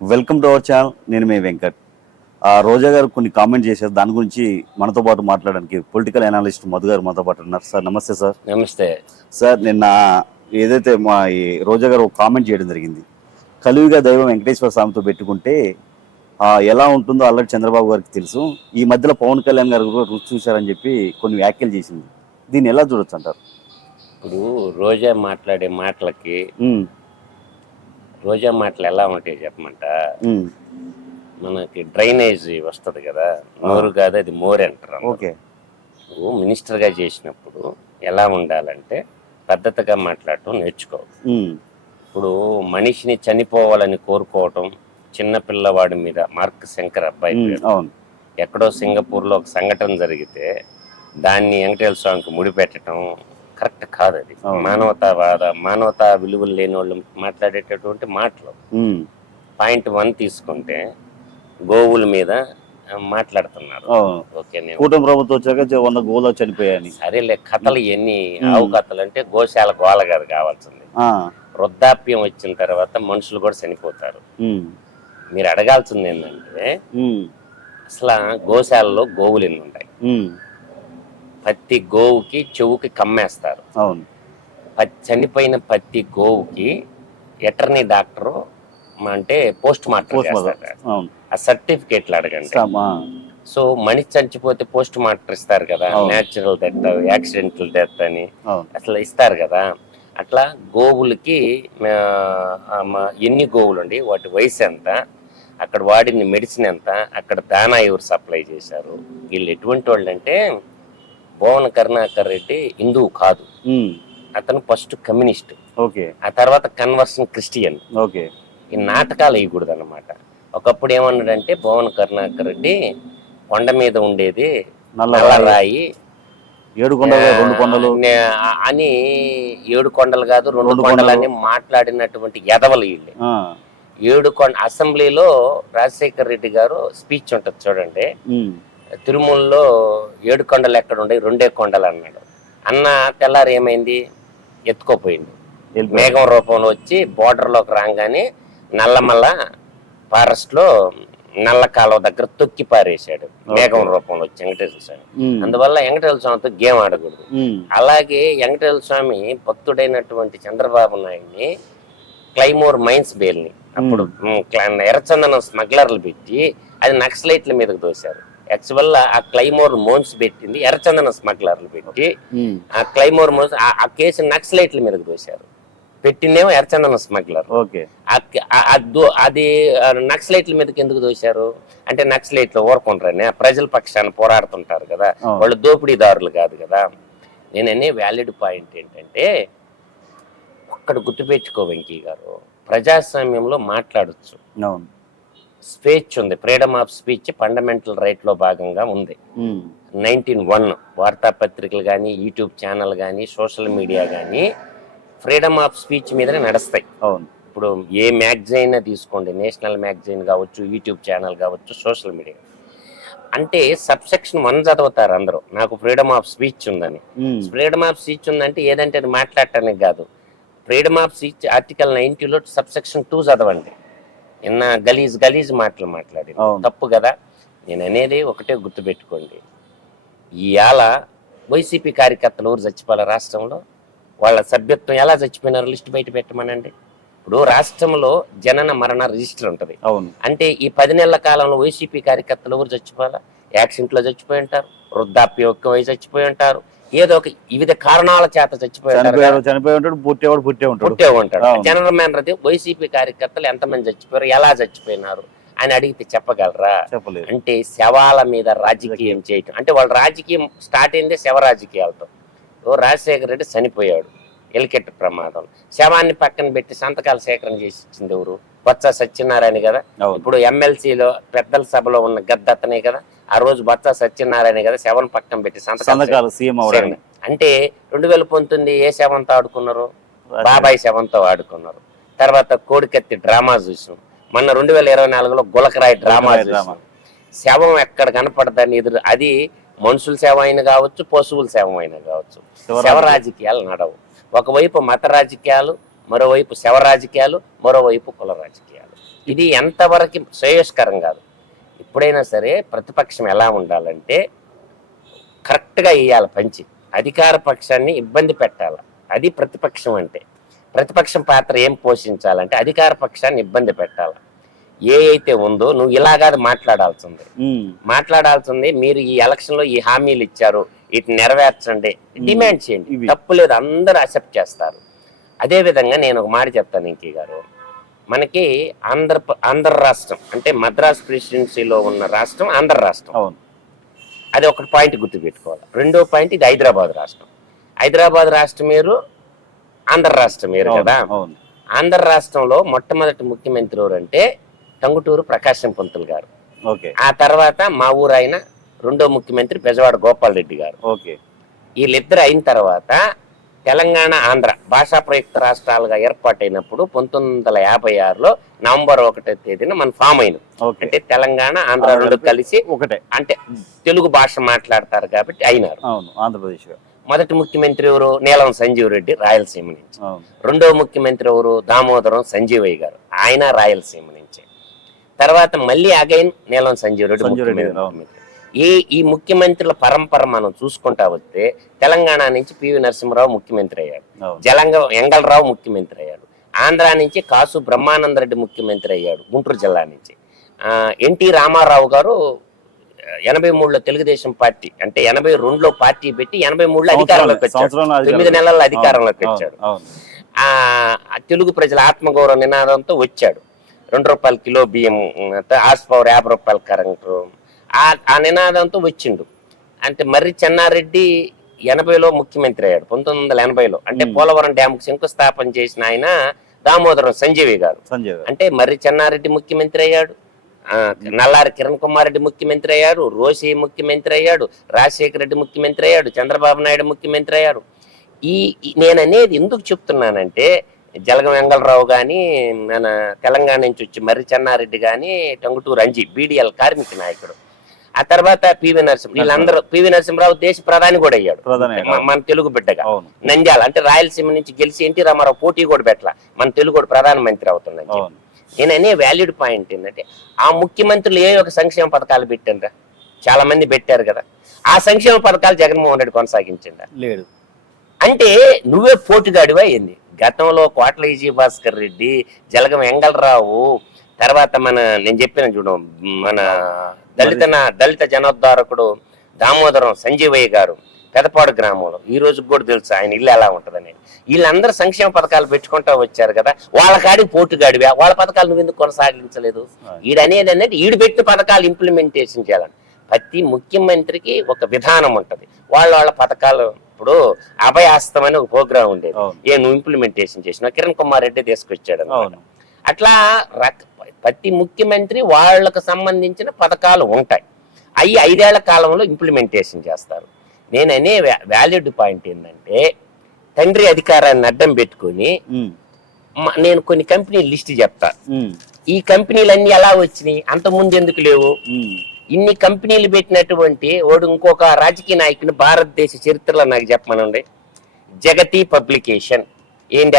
Welcome to our channel. నేను మీ వెంకట్. రోజా గారు కొన్ని కామెంట్ చేశారు. దాని గురించి మనతో పాటు మాట్లాడడానికి పొలిటికల్ అనలిస్ట్ మధు గారు మనతో పాటు ఉన్నారు. సార్ నమస్తే. సార్ నమస్తే సార్, నిన్న ఏదైతే మా ఈ రోజా గారు ఒక కామెంట్ చేయడం జరిగింది, కలియుగ దైవం వెంకటేశ్వర స్వామితో పెట్టుకుంటే ఎలా ఉంటుందో ఆల్రెడీ చంద్రబాబు గారికి తెలుసు, ఈ మధ్యలో పవన్ కళ్యాణ్ గారు కూడా రుచి చూశారని చెప్పి కొన్ని వ్యాఖ్యలు చేసింది. దీన్ని ఎలా చూడొచ్చు అంటారు? ఇప్పుడు రోజా మాట్లాడే మాటలకి రోజా మాటలు ఎలా ఉంటాయి చెప్పమంట, మనకి డ్రైనేజ్ వస్తుంది కదా, నోరు కాదు అది మోరు అంటారు. ఓకే, నువ్వు మినిస్టర్గా చేసినప్పుడు ఎలా ఉండాలంటే పద్ధతిగా మాట్లాడటం నేర్చుకో. ఇప్పుడు మనిషిని చనిపోవాలని కోరుకోవటం, చిన్న పిల్లవాడి మీద మార్క్ శంకర్ అబ్బాయి ఎక్కడో సింగపూర్లో ఒక సంఘటన జరిగితే దాన్ని వెంకటేశ్వర స్వామికి ముడిపెట్టడం కరెక్ట్ కాదు. అది మానవతా విలువలు లేని వాళ్ళు మాట్లాడేటటువంటి మాటలు. పాయింట్ 1 తీసుకుంటే గోవుల మీద మాట్లాడుతున్నారు. ఓకే, కూటమి ప్రభుత్వం వచ్చాక 100 గోవులు చనిపోయాయని. సరేలే, కథలు ఎన్ని ఆవు కథలు అంటే గోశాల గోల గారు కావాల్సింది. వృద్ధాప్యం వచ్చిన తర్వాత మనుషులు కూడా చనిపోతారు. మీరు అడగాల్సింది ఏంటంటే అసలు గోశాలలో గోవులు ఎన్ని ఉంటాయి? ప్రతి గోవుకి చెవుకి కమ్మేస్తారు. చనిపోయిన ప్రతి గోవుకి ఎటర్నీ డాక్టరు అంటే పోస్ట్ మార్టం చేస్తారు. ఆ సర్టిఫికేట్లు అడగండి. సో మనిషి చనిపోతే పోస్ట్ మార్టం ఇస్తారు కదా, న్యాచురల్ డెత్, యాక్సిడెంటల్ డెత్ అని అసలు ఇస్తారు కదా. అట్లా గోవులకి ఎన్ని గోవులు ఉండి, వాటి వయసు ఎంత, అక్కడ వాడిన మెడిసిన్ ఎంత, అక్కడ దానా ఎవరు సప్లై చేశారు, వీళ్ళు ఎటువంటి వాళ్ళు అంటే భువన కరుణాకర్ రెడ్డి హిందువు కాదు, అతను ఫస్ట్ కమ్యూనిస్ట్, ఆ తర్వాత కన్వర్షన్ క్రిస్టియన్. ఈ నాటకాలు వేయకూడదు అన్నమాట. ఒకప్పుడు ఏమన్నాడంటే భువన కరుణాకర్ రెడ్డి కొండ మీద ఉండేది నల్లరాయి, 7 కొండలు 2 కొండలు అని, 7 కొండలు కాదు 2 కొండలు అని మాట్లాడినటువంటి ఎదవలు వీళ్ళు. 7 కొండ అసెంబ్లీలో రాజశేఖర్ రెడ్డి గారు స్పీచ్ ఉంటుంది చూడండి, తిరుమలలో 7 కొండలు ఎక్కడ ఉండే, 2 కొండలు అన్నాడు. అన్న తెల్లారు ఏమైంది, ఎత్తుకోపోయింది. మేఘం రూపంలో వచ్చి బోర్డర్లోకి రాగానే నల్లమల్ల ఫారెస్ట్లో నల్ల కాలువ దగ్గర తొక్కి పారేశాడు, మేఘం రూపంలో వచ్చి వెంకటేశ్వర స్వామి. అందువల్ల వెంకటేశ్వర స్వామితో గేమ్ ఆడకూడదు. అలాగే వెంకటేశ్వర స్వామి భక్తుడైనటువంటి చంద్రబాబు నాయుడిని క్లైమోర్ మైన్స్ బేల్ని అప్పుడు ఎర్రచందనం స్మగ్లర్లు పెట్టి అది నక్సలైట్ల మీదకి దోశారు. యాక్చువల్ ఆ క్లైమోర్ మోన్స్ పెట్టింది ఎర్రచందన స్మగ్లర్లు పెట్టి, ఆ క్లైమోర్ మోన్స్ ఆ కేసు నక్సలైట్ల మీదకి దోశారు. పెట్టిందేమో ఎర్రచందన స్మగ్లర్. అది నక్సలైట్ల మీదకి ఎందుకు దోశారు అంటే నక్సలైట్లు ఊరుకుంటారని, ప్రజల పక్షాన్ని పోరాడుతుంటారు కదా, వాళ్ళు దోపిడీదారులు కాదు కదా. నేననే వ్యాలిడ్ పాయింట్ ఏంటంటే ఒక్కడు గుర్తుపెట్టుకో వెంకీ గారు, ప్రజాస్వామ్యంలో మాట్లాడచ్చు, స్పీచ్ ఉంది, freedom of speech fundamental right లో భాగంగా ఉంది. 1901 వార్తాపత్రికలు కానీ, యూట్యూబ్ ఛానల్ కానీ, సోషల్ మీడియా కానీ ఫ్రీడమ్ ఆఫ్ స్పీచ్ మీదనే నడుస్తాయి. ఇప్పుడు ఏ మ్యాగజైన్ తీసుకోండి, నేషనల్ మ్యాగజైన్ కావచ్చు, యూట్యూబ్ ఛానల్ కావచ్చు, సోషల్ మీడియా అంటే సబ్సెక్షన్ 1 చదువుతారు అందరూ, నాకు ఫ్రీడమ్ ఆఫ్ స్పీచ్ ఉందని. ఫ్రీడమ్ ఆఫ్ స్పీచ్ ఉందంటే ఏదంటే అది మాట్లాడటానికి కాదు. ఫ్రీడమ్ ఆఫ్ స్పీచ్ ఆర్టికల్ 90లో సబ్సెక్షన్ 2 చదవండి. నిన్న గలీజ్ మాటలు మాట్లాడి తప్పు కదా. నేను అనేది ఒకటే గుర్తుపెట్టుకోండి, ఇవాళ వైసీపీ కార్యకర్తలు ఊరు చచ్చిపోవాలి రాష్ట్రంలో, వాళ్ళ సభ్యత్వం ఎలా చచ్చిపోయినారో లిస్ట్ బయట పెట్టమనండి. ఇప్పుడు రాష్ట్రంలో జనన మరణ రిజిస్టర్ ఉంటుంది. అంటే ఈ 10 నెలల కాలంలో వైసీపీ కార్యకర్తలు ఊరు చచ్చిపోవాలా, యాక్సిడెంట్లో చచ్చిపోయి ఉంటారు, వృద్ధాప్యం వయసు చచ్చిపోయి ఉంటారు, ఏదో ఒక వివిధ కారణాల చేత చచ్చిపోయి ఉంటాడు, పుట్టే ఉంటాడు. జనరల్ మేనర్ వైసీపీ కార్యకర్తలు ఎంతమంది చచ్చిపోయారు, ఎలా చచ్చిపోయినారు అని అడిగితే చెప్పగలరా? అంటే శవాల మీద రాజకీయం చేయటం, అంటే వాళ్ళ రాజకీయం స్టార్ట్ అయిందే శవ రాజకీయాలతో. రాజశేఖర రెడ్డి చనిపోయాడు హెలికాప్టర్ ప్రమాదం, శవాన్ని పక్కన పెట్టి సంతకాల సేకరణ చేసి ఇచ్చింది ఎవరు? బొత్స సత్యనారాయణ కదా. ఇప్పుడు ఎమ్మెల్సీలో పెద్దల సభలో ఉన్న గద్దతనే కదా, ఆ రోజు బొత్స సత్యనారాయణ కదా శవం పక్కన పెట్టి సంతకాలు. అంటే 2019 ఏ శవంతో ఆడుకున్నారు? బాబాయ్ శవంతో ఆడుకున్నారు. తర్వాత కోడికత్తి డ్రామా చూసాం, మొన్న 2024లో గులకరాయి డ్రామా చూసాం. శవం ఎక్కడ కనపడదని ఎదురు, అది మనుషుల సేవ అయినా కావచ్చు, పశువుల సేవ అయినా కావచ్చు, శవ రాజకీయాలు నడవు. ఒకవైపు మత రాజకీయాలు, మరోవైపు శవ రాజకీయాలు, మరోవైపు కుల రాజకీయాలు. ఇది ఎంతవరకు శ్రేయస్కరం కాదు. ఎప్పుడైనా సరే ప్రతిపక్షం ఎలా ఉండాలంటే కరెక్ట్గా వేయాలి పంచి, అధికార పక్షాన్ని ఇబ్బంది పెట్టాలి. అది ప్రతిపక్షం అంటే. ప్రతిపక్షం పాత్ర ఏం పోషించాలంటే అధికార పక్షాన్ని ఇబ్బంది పెట్టాలి. ఏ అయితే ఉందో నువ్వు ఇలాగాది మాట్లాడాల్సింది మీరు ఈ ఎలక్షన్ లో ఈ హామీలు ఇచ్చారు, వీటిని నెరవేర్చండి, డిమాండ్ చేయండి, తప్పు లేదు, అందరూ అక్సెప్ట్ చేస్తారు. అదే విధంగా నేను ఒక మాట చెప్తాను ఇంకీ గారు, మనకి ఆంధ్ర రాష్ట్రం అంటే మద్రాస్ ప్రెసిడెన్సీలో ఉన్న రాష్ట్రం ఆంధ్ర రాష్ట్రం. అది ఒక పాయింట్ గుర్తుపెట్టుకోవాలి. రెండో పాయింట్, ఇది హైదరాబాద్ రాష్ట్రం. హైదరాబాద్ రాష్ట్రం వేరు, ఆంధ్ర రాష్ట్రం వేరు కదా. ఆంధ్ర రాష్ట్రంలో మొట్టమొదటి ముఖ్యమంత్రి ఎవరంటే టంగుటూరు ప్రకాశం పంతులు గారు. ఆ తర్వాత మా ఊరు అయిన రెండో ముఖ్యమంత్రి పెజవాడ గోపాల్ రెడ్డి గారు. వీళ్ళిద్దరు అయిన తర్వాత తెలంగాణ ఆంధ్ర భాషా ప్రయుక్త రాష్ట్రాలుగా ఏర్పాటైనప్పుడు 1956లో నవంబర్ 1వ తేదీన మన ఫామ్ అయిన. అంటే తెలంగాణ ఆంధ్ర రెండు కలిసి ఒకటే, అంటే తెలుగు భాష మాట్లాడతారు కాబట్టి అయినారు ఆంధ్రప్రదేశ్. మొదటి ముఖ్యమంత్రి ఎవరు? నీలం సంజీవ్ రెడ్డి, రాయలసీమ నుంచి. రెండో ముఖ్యమంత్రి ఎవరు? దామోదరం సంజీవయ్య గారు, ఆయన రాయలసీమ నుంచి. తర్వాత మళ్ళీ అగైన్ నీలం సంజీవ్ రెడ్డి. ఈ ముఖ్యమంత్రుల పరంపర మనం చూసుకుంటా వస్తే తెలంగాణ నుంచి పివి నరసింహరావు ముఖ్యమంత్రి అయ్యాడు, ఎంగళరావు ముఖ్యమంత్రి అయ్యాడు. ఆంధ్ర నుంచి కాసు బ్రహ్మానంద రెడ్డి ముఖ్యమంత్రి అయ్యాడు గుంటూరు జిల్లా నుంచి. ఎన్టీ రామారావు గారు 83లో తెలుగుదేశం పార్టీ అంటే 82లో పార్టీ పెట్టి 83లో అధికారంలోకి వచ్చాడు. 9 నెలల్లో అధికారంలోకి వచ్చాడు. తెలుగు ప్రజల ఆత్మగౌరవ నినాదంతో వచ్చాడు. ₹2 కిలో బియ్యం, హార్స్ పవర్ 50 రూపాయల కరెంటు, ఆ నినాదంతో వచ్చిండు. అంటే మర్రి చెన్నారెడ్డి 80లో ముఖ్యమంత్రి అయ్యాడు, 1980లో. అంటే పోలవరం డ్యామ్ శంకుస్థాపన చేసిన ఆయన దామోదరం సంజీవి గారు. అంటే మర్రి చెన్నారెడ్డి ముఖ్యమంత్రి అయ్యాడు, నల్లారి కిరణ్ కుమార్ రెడ్డి ముఖ్యమంత్రి అయ్యాడు, రోషి ముఖ్యమంత్రి అయ్యాడు, రాజశేఖర రెడ్డి ముఖ్యమంత్రి అయ్యాడు, చంద్రబాబు నాయుడు ముఖ్యమంత్రి అయ్యారు. నేను అనేది ఎందుకు చెప్తున్నానంటే జలగం వెంగళరావు కానీ, మన తెలంగాణ నుంచి వచ్చి మర్రి చెన్నారెడ్డి కానీ, టంగుటూరు అంజి బీడీఎల్ కార్మిక నాయకుడు, ఆ తర్వాత పివి నరసింహ, వీళ్ళందరూ. పివి నరసింహరావు దేశ ప్రధాని కూడా అయ్యాడు, మన తెలుగు బిడ్డగా. నంద్యాల అంటే రాయలసీమ నుంచి గెలిచి ఎన్టీ రామారావు పోటీ కూడా పెట్టాల, మన తెలుగు కూడా ప్రధానమంత్రి అవుతున్నాడు. నేను అనే వ్యాలిడ్ పాయింట్ ఏంటంటే ఆ ముఖ్యమంత్రులు ఏ ఒక సంక్షేమ పథకాలు పెట్టండ్రా? చాలా మంది పెట్టారు కదా. ఆ సంక్షేమ పథకాలు జగన్మోహన్ రెడ్డి కొనసాగించిండా? లేదు. అంటే నువ్వే పోటుగాడివా ఏంది? గతంలో కోట్ల విజయ భాస్కర్ రెడ్డి, జలగం వెంగళరావు, తర్వాత నేను చెప్పిన చూడు మన దళిత జనోద్ధారకుడు దామోదరం సంజీవయ్య గారు పెదపాడు గ్రామంలో, ఈ రోజు కూడా తెలుసు ఆయన ఇల్లు ఎలా ఉంటుందని. వీళ్ళందరూ సంక్షేమ పథకాలు పెట్టుకుంటా వచ్చారు కదా. వాళ్ళ కాడికి పోటుగాడివా? వాళ్ళ పథకాలు నువ్వు ఎందుకు కొనసాగించలేదు? ఈడనేది అనేది ఈడు పెట్టిన పథకాలు ఇంప్లిమెంటేషన్ చేయాలని. ప్రతి ముఖ్యమంత్రికి ఒక విధానం ఉంటది, వాళ్ళ పథకాలు. ఇప్పుడు అభయాస్తం అని ఒక ప్రోగ్రాం ఉండేది, నువ్వు ఇంప్లిమెంటేషన్ చేసిన కిరణ్ కుమార్ రెడ్డి తీసుకొచ్చాడు. అట్లా ప్రతి ముఖ్యమంత్రి వాళ్లకు సంబంధించిన పథకాలు ఉంటాయి, అవి 5 ఏళ్ల కాలంలో ఇంప్లిమెంటేషన్ చేస్తారు. నేననే వ్యాలిడ్ పాయింట్ ఏంటంటే తండ్రి అధికారాన్ని అడ్డం పెట్టుకుని నేను కొన్ని కంపెనీలు లిస్ట్ చెప్తా. ఈ కంపెనీలన్నీ ఎలా వచ్చినాయి, అంతకుముందు ఎందుకు లేవు? ఇన్ని కంపెనీలు పెట్టినటువంటి వాడు ఇంకొక రాజకీయ నాయకుని భారతదేశ చరిత్రలో నాకు చెప్పమనండి. జగతి పబ్లికేషన్ ఏంటి?